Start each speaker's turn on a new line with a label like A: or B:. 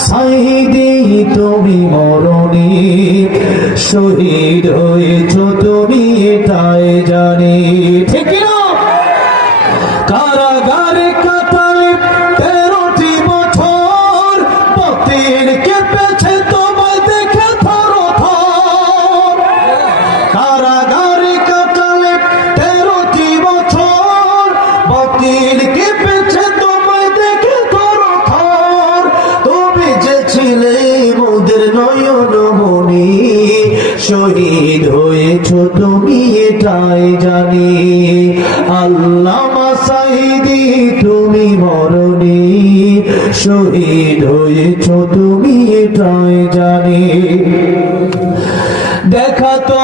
A: সাইদি, তুমি মরণি শহীদ হয়েছ, তুমি এটাই জানি। ঠিক না? কারাগারে কাটালে তেরোটি বছর পতির কেঁপেছে তোমায় দেখে থর কারাগারে কাটালে তেরোটি বছর পতির কেঁপেছে ছিলে মোদের নয়ন মনি। শহীদ হয়েছ তুমি, এটাই জানি। আল্লামা তুমি মরণি। শহীদ হয়েছ তুমি, এটাই জানি। দেখা তো